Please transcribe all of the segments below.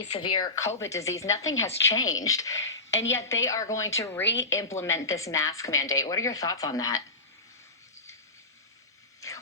any severe COVID disease. Nothing has changed. And yet they are going to re-implement this mask mandate. What are your thoughts on that?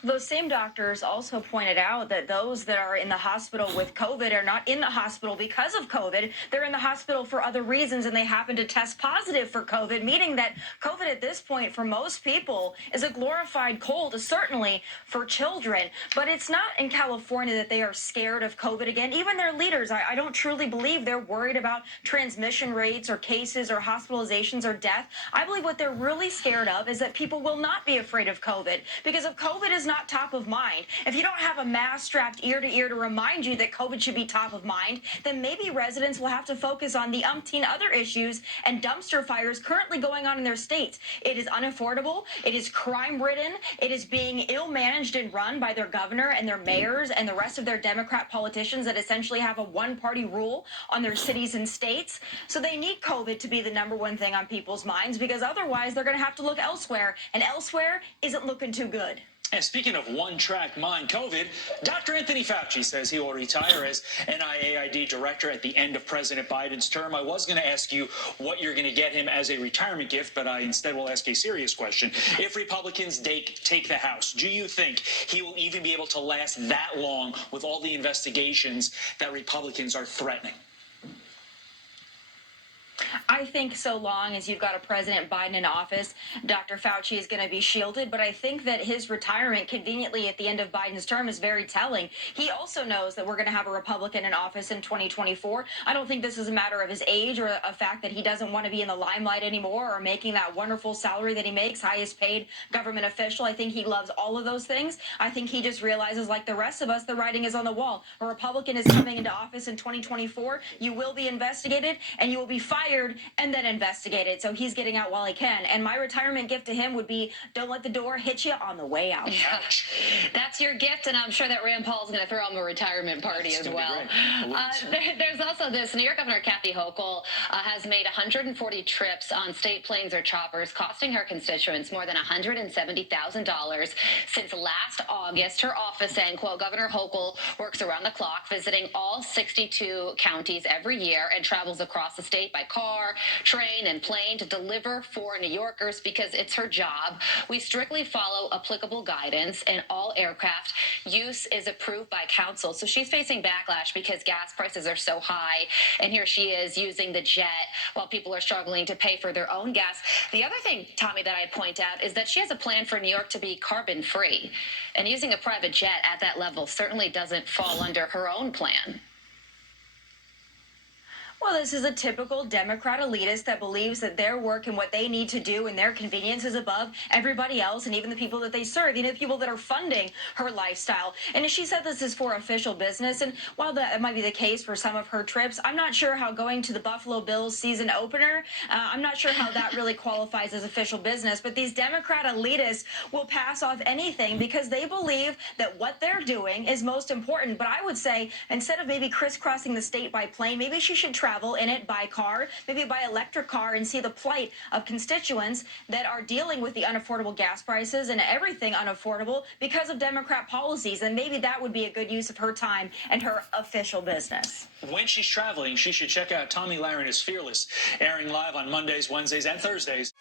Those same doctors also pointed out that those that are in the hospital with COVID are not in the hospital because of COVID. They're in the hospital for other reasons, and they happen to test positive for COVID, meaning that COVID at this point for most people is a glorified cold, certainly for children. But it's not in California that they are scared of COVID again. Even their leaders, I don't truly believe they're worried about transmission rates or cases or hospitalizations or death. I believe what they're really scared of is that people will not be afraid of COVID, because if COVID is not top of mind, if you don't have a mask strapped ear to ear to remind you that COVID should be top of mind, then maybe residents will have to focus on the umpteen other issues and dumpster fires currently going on in their states. It is unaffordable. It is crime-ridden. It is being ill-managed and run by their governor and their mayors and the rest of their Democrat politicians that essentially have a one-party rule on their cities and states. So they need COVID to be the number one thing on people's minds, because otherwise they're going to have to look elsewhere, and elsewhere isn't looking too good. And speaking of one-track mind COVID, Dr. Anthony Fauci says he will retire as NIAID director at the end of President Biden's term. I was going to ask you what you're going to get him as a retirement gift, but I instead will ask a serious question. If Republicans take the House, do you think he will even be able to last that long with all the investigations that Republicans are threatening? I think so long as you've got a President Biden in office, Dr. Fauci is going to be shielded. But I think that his retirement conveniently at the end of Biden's term is very telling. He also knows that we're going to have a Republican in office in 2024. I don't think this is a matter of his age or a fact that he doesn't want to be in the limelight anymore or making that wonderful salary that he makes, highest paid government official. I think he loves all of those things. I think he just realizes, like the rest of us, the writing is on the wall. A Republican is coming into office in 2024. You will be investigated and you will be fired and then investigated. So he's getting out while he can. And my retirement gift to him would be, don't let the door hit you on the way out. Yeah. That's your gift, and I'm sure that Rand Paul's going to throw him a retirement party as well. There's also this. New York Governor Kathy Hochul has made 140 trips on state planes or choppers, costing her constituents more than $170,000 since last August. Her office saying, quote, Governor Hochul works around the clock, visiting all 62 counties every year and travels across the state by car, train, and plane to deliver for New Yorkers because it's her job. We strictly follow applicable guidance, and all aircraft use is approved by council. So she's facing backlash because gas prices are so high, and here she is using the jet while people are struggling to pay for their own gas. The other thing, Tommy, that I'd point out is that she has a plan for New York to be carbon-free, and using a private jet at that level certainly doesn't fall under her own plan. Well, this is a typical Democrat elitist that believes that their work and what they need to do and their convenience is above everybody else and even the people that they serve, the people that are funding her lifestyle. And she said this is for official business. And while that might be the case for some of her trips, I'm not sure how going to the Buffalo Bills season opener, I'm not sure how that really qualifies as official business. But these Democrat elitists will pass off anything because they believe that what they're doing is most important. But I would say instead of maybe crisscrossing the state by plane, maybe she should travel in it by car, maybe by electric car, and see the plight of constituents that are dealing with the unaffordable gas prices and everything unaffordable because of Democrat policies. And maybe that would be a good use of her time and her official business. When she's traveling, she should check out Tomi Lahren is Fearless, airing live on Mondays, Wednesdays, and Thursdays.